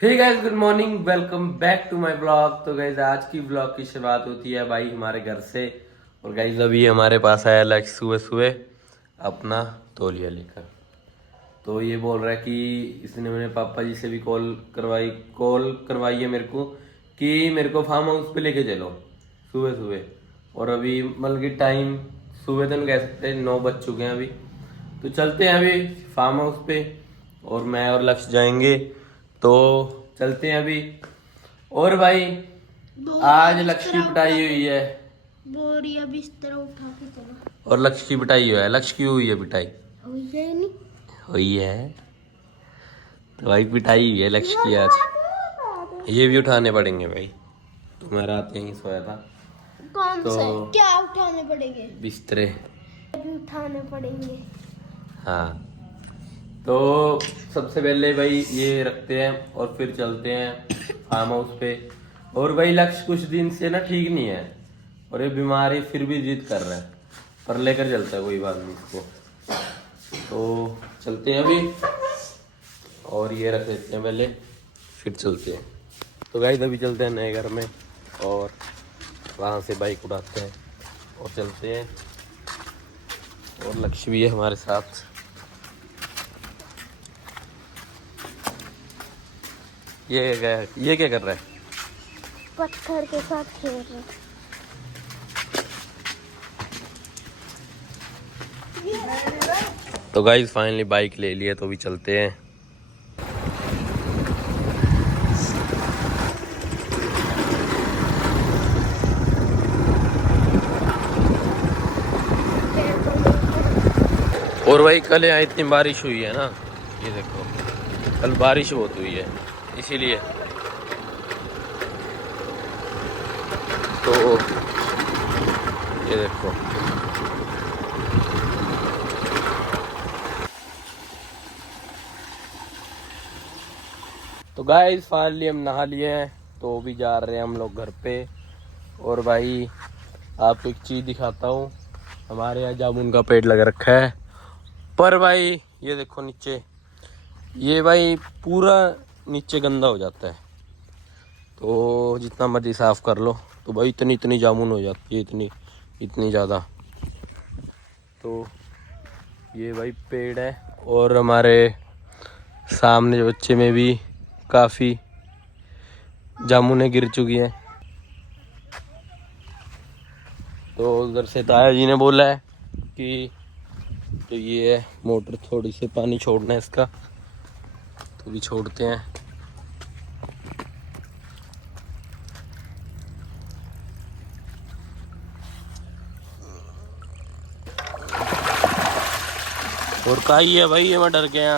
Hey guys, good morning, welcome back to my blog. तो guys आज की blog की शुरुआत होती है भाई हमारे घर से। और गाइस अभी हमारे पास आया लक्ष्य सुबह सुबह अपना तौलिया लेकर। तो ये बोल रहा है कि इसने मेरे पापा जी से भी कॉल करवाई है मेरे को कि मेरे को फार्म हाउस पे लेके चलो सुबह सुबह। और अभी मतलब कि टाइम सुबह तो नहीं कह सकते, 9 बज चुके हैं अभी। तो चलते हैं अभी फार्म हाउस पे और मैं और लक्ष्य जाएंगे। तो चलते हैं अभी। और भाई आज लक्ष्य की पिटाई हुई है। बोरिया बिस्तर उठा के चलो। और लक्ष्य की पिटाई हुई है। लक्ष्य की हुई है पिटाई? हुई है नहीं। हुई है। तो भाई पिटाई हुई है लक्ष्य की आज। ये भी उठाने पड़ेंगे भाई। तो मैं रात यहीं सोया था। कौन तो से क्या उठाने पड़ेंगे? बिस्तरे। भी उठाने पड़ेंगे। हाँ, तो सबसे पहले भाई ये रखते हैं और फिर चलते हैं फार्म हाउस पे। और भाई लक्ष्य कुछ दिन से ना ठीक नहीं है और ये बीमारी फिर भी जिद कर रहा है, पर लेकर चलता है, कोई बात नहीं इसको। तो चलते हैं अभी और ये रख लेते हैं पहले, फिर चलते हैं। तो गाइस अभी चलते हैं नए घर में और वहाँ से बाइक उड़ाते हैं और चलते हैं। और लक्ष्य भी है हमारे साथ। ये क्या कर रहा है? पत्थर के साथ खेल रहे। तो गाइस फाइनली बाइक ले लिए, तो भी चलते हैं। और भाई कल यहाँ इतनी बारिश हुई है ना, ये देखो कल बारिश बहुत हुई है इसीलिए। तो ये देखो तो गाइस फाइनली हम नहा लिए हैं, तो भी जा रहे हैं हम लोग घर पे। और भाई आपको एक चीज दिखाता हूँ, हमारे यहाँ जामुन का पेड़ लग रखा है। पर भाई ये देखो नीचे, ये भाई पूरा नीचे गंदा हो जाता है। तो जितना मर्जी साफ कर लो तो भाई इतनी इतनी जामुन हो जाती है, इतनी इतनी ज़्यादा। तो ये भाई पेड़ है और हमारे सामने बच्चे में भी काफ़ी जामुनें गिर चुकी हैं। तो उधर से ताया जी ने बोला है कि तो ये है मोटर, थोड़ी से पानी छोड़ना है इसका, तो भी छोड़ते हैं। और काई है भाई, ये मैं डर गया।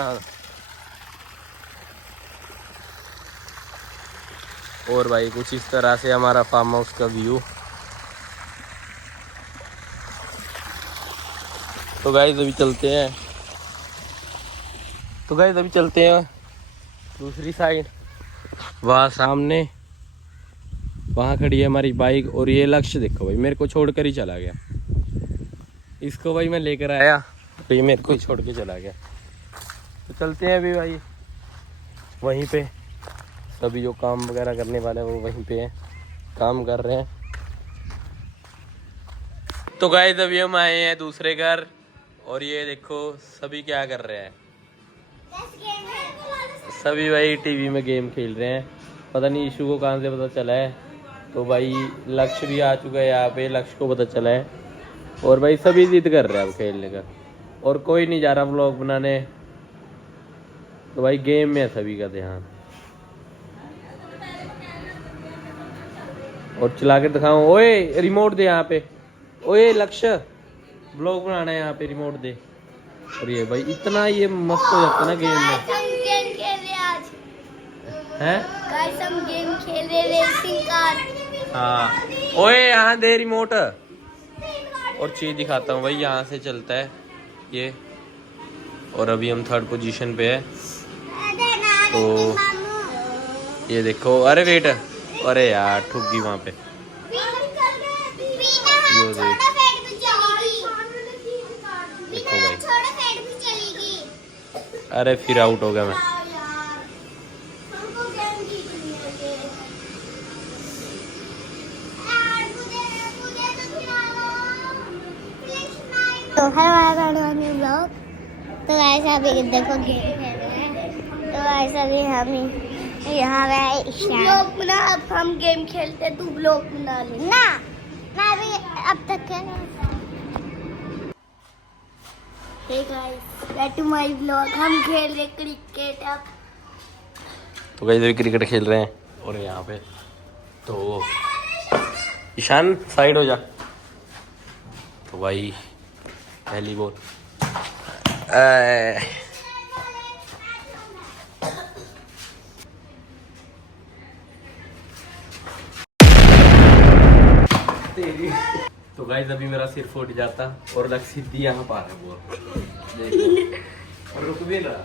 और भाई कुछ इस तरह से हमारा फार्म हाउस का व्यू। तो गाइस अभी चलते हैं, दूसरी साइड। वहाँ सामने वहाँ खड़ी है हमारी बाइक और ये लक्ष्य देखो भाई मेरे को छोड़कर ही चला गया। इसको भाई मैं लेकर आया तो ये मेरे को ही छोड़ के चला गया। तो चलते हैं अभी भाई वहीं पे, सभी जो काम वगैरह करने वाले हैं वो वहीं पे हैं, काम कर रहे हैं। तो गाइस अभी हम आए हैं दूसरे घर और ये देखो सभी क्या कर रहे हैं। सभी भाई टीवी में गेम खेल रहे हैं। पता नहीं ईशू को कहाँ से पता चला है। तो भाई लक्ष्य भी आ चुका है यहाँ पे, लक्ष्य को पता चला है। और भाई सभी जिद कर रहे हैं अब खेलने का, और कोई नहीं जा रहा व्लॉग बनाने। तो भाई गेम में है सभी का ध्यान। और चला के दिखाऊं, ओए रिमोट दे यहाँ पे, ओए लक्ष्य व्लॉग बनाना है यहाँ पे, रिमोट दे। और ये भाई इतना ये मस्त हो जाता है ना गेम में। हैं? हम गेम खेल रहे, रेसिंग कार। हाँ, ओए यहाँ दे रिमोट। और चीज दिखाता हूँ भाई, यहाँ से चलता है ये। और अभी हम 3rd पोजीशन पे है। तो ये देखो, अरे वेट, अरे यार ठुक गई वहाँ पे। यो देख, देखो भाई, अरे फिर आउट हो गया मैं। तो हेलो ब्लॉग। तो ऐसा भी देखो गेम खेल रहे हैं। तो ऐसा भी हम यहाँ ब्लॉग बना। अब हम गेम खेलते, तू ब्लॉग बना ले ना। मैं भी अब तक hey guys, back to my blog. हम खेल रहे क्रिकेट अब। तो गाइस अभी क्रिकेट खेल रहे हैं और यहाँ पे तो ईशान साइड हो जा। तो भाई पहली बॉल तो गाइस अभी मेरा सिर फूट जाता और लग सीधी यहाँ पर है बॉल। देखो और रुक भी रहा।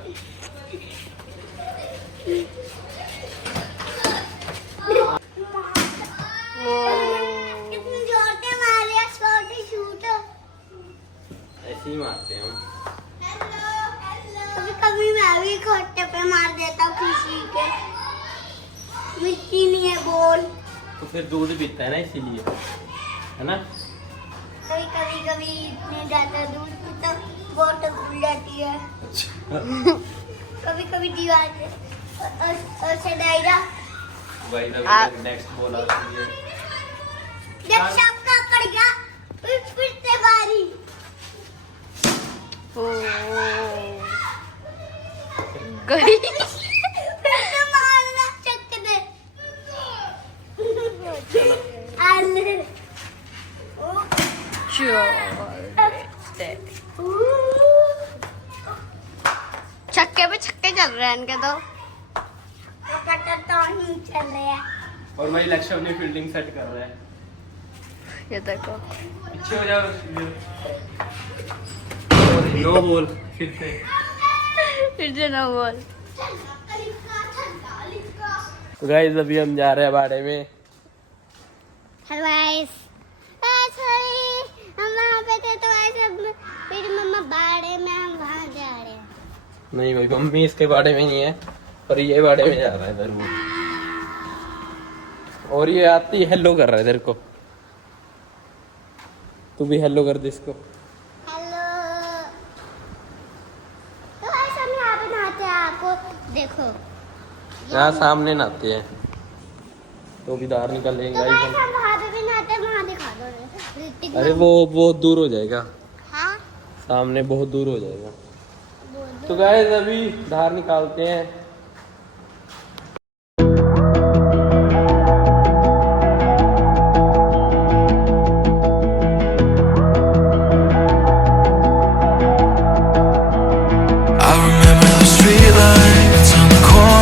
कितनी जोर से मारे शॉट शूट। ऐसे ही मारते हैं हम। कभी कभी मैं भी खोटे पे मार देता हूँ किसी के। मिट्टी नहीं है बॉल। तो फिर दूध पीता है ना इसीलिए, है ना। कभी कभी इतने ज्यादा दूध पीता बोतल खुल जाती है। कभी कभी दीवार पे और से डायरा। भाई अभी नेक्स्ट बॉल आती है। जब सबका पड़ गया फिर से बारी। गई फिर से मारना चक्कर दे। आले छक्के पे छक्के चल रहे हैं इनके तो। पता तो नहीं चल रहा है। और भाई लक्ष्य अपनी फील्डिंग सेट कर रहा है। ये देखो पीछे हो जाओ। नो बॉल फिर से ना बोल। तो गाइस अभी हम जा रहे हैं बाड़े में। हेलो गाइस, हम वहाँ पे थे तो ऐसे फिर मम्मा बाड़े में हम वहाँ जा रहे हैं। नहीं भाई मम्मी इसके बाड़े में नहीं है और ये बाड़े में जा रहा है इधर वो। और ये आती हेलो कर रहा है इधर को। तू भी हेलो कर दे इसको। हेलो। तो ऐसे हम यहाँ पे नहाते हैं, आपको देखो। यहाँ सामने नहाते हैं तो भी बाहर निकल तो लेंगे। गाइस हम वहाँ पे भी नहाते हैं, वहाँ दिखा दो ऋतिक। अरे वो बहुत दूर हो जाएगा, हाँ सामने बहुत दूर हो जाएगा। बोल दो। तो गाइस अभी धार निकालते हैं। I remember the streetlights on the corner.